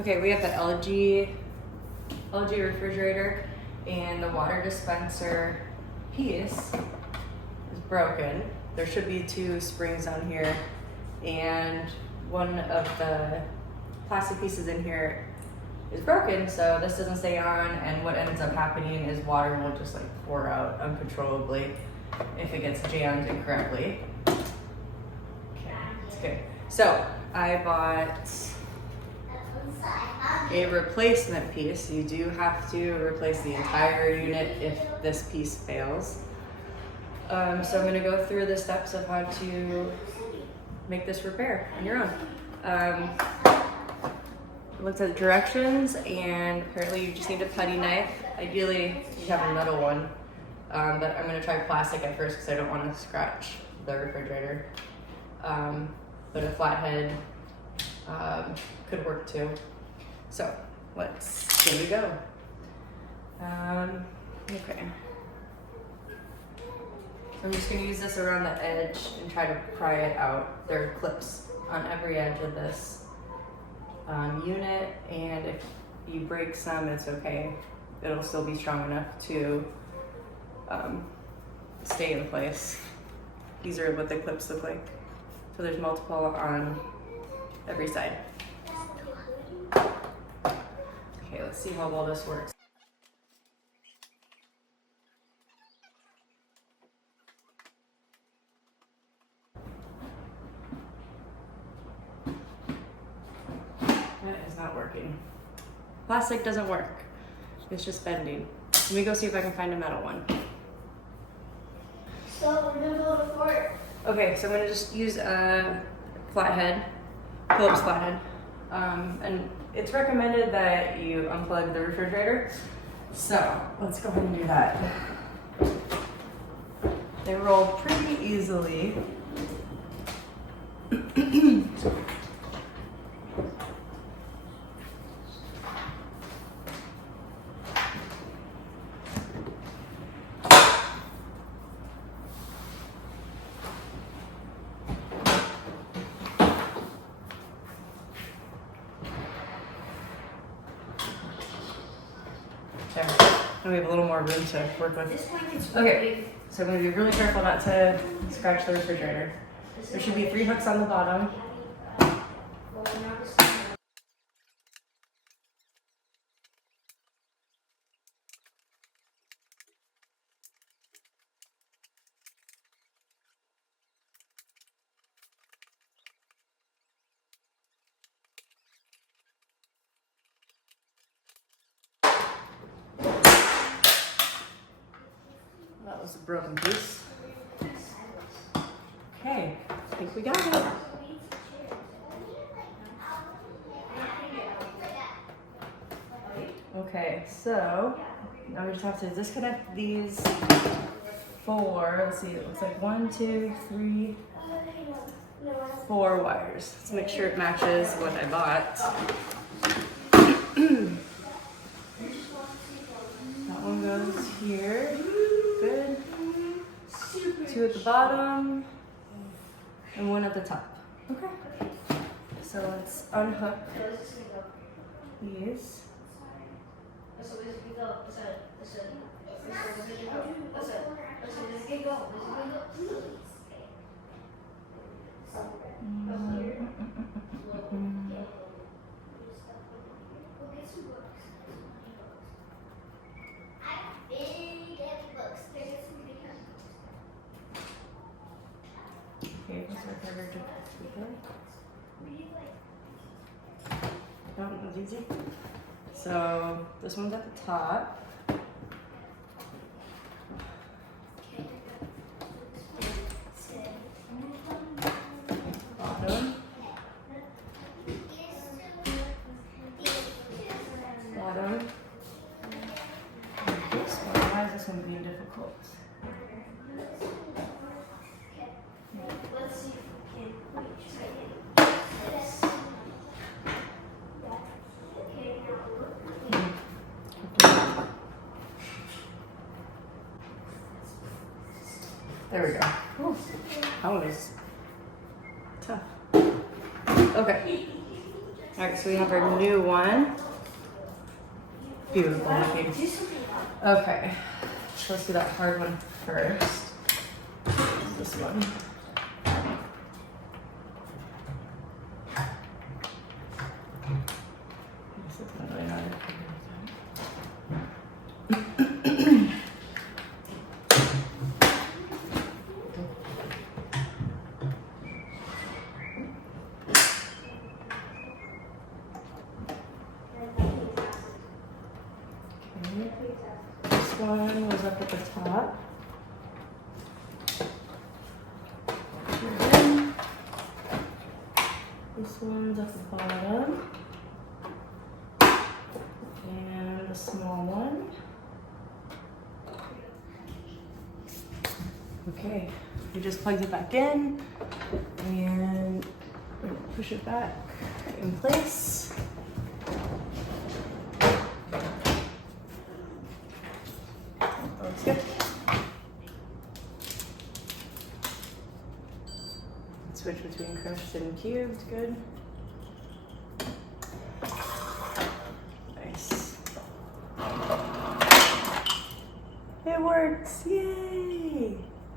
Okay, we have the LG refrigerator, and the water dispenser piece is broken. There should be 2 springs on here, and one of the plastic pieces in here is broken, so this doesn't stay on, and what ends up happening is water will just like pour out uncontrollably if it gets jammed incorrectly. Okay, it's good. So I bought a replacement piece. You do have to replace the entire unit if this piece fails. So I'm going to go through the steps of how to make this repair on your own. Looked at directions, and apparently you just need a putty knife. Ideally, you have a metal one, but I'm going to try plastic at first because I don't want to scratch the refrigerator. But a flathead could work too. So let's give it a go. Okay. So I'm just going to use this around the edge and try to pry it out. There are clips on every edge of this unit, and if you break some, it's okay. It'll still be strong enough to stay in place. These are what the clips look like. So there's multiple on every side. Okay, let's see how well this works. That is not working. Plastic doesn't work. It's just bending. Let me go see if I can find a metal one. So we're gonna go to Fort. Okay, so I'm gonna just use a flathead, Phillips flathead. And it's recommended that you unplug the refrigerator. So let's go ahead and do that. They roll pretty easily. There. And we have a little more room to work with. Okay, so I'm going to be really careful not to scratch the refrigerator. There should be 3 hooks on the bottom. That was a broken piece. Okay, I think we got it. Okay, so now we just have to disconnect these 4. Let's see, it looks like 1, 2, 3, 4 wires. Let's make sure it matches what I bought. That one goes here. Good. 2 at the bottom and 1 at the top. Okay. So let's unhook these. Okay, this is harder to that was easy. So this one's at the top. Bottom. Bottom. And this one, why is this one being difficult? Let's see if we can try it. There we go. Whew. That one is tough. Okay. Alright, so we have our new one. Beautiful looking. Do something Okay, so let's do that hard one first. This one. This is not really hard. This one was up at the top. And this one's at the bottom. And a small one. Okay, we just plugged it back in and we're gonna push it back in place. Looks good. Switch between crushed and cubed, good. Nice. It works, yay!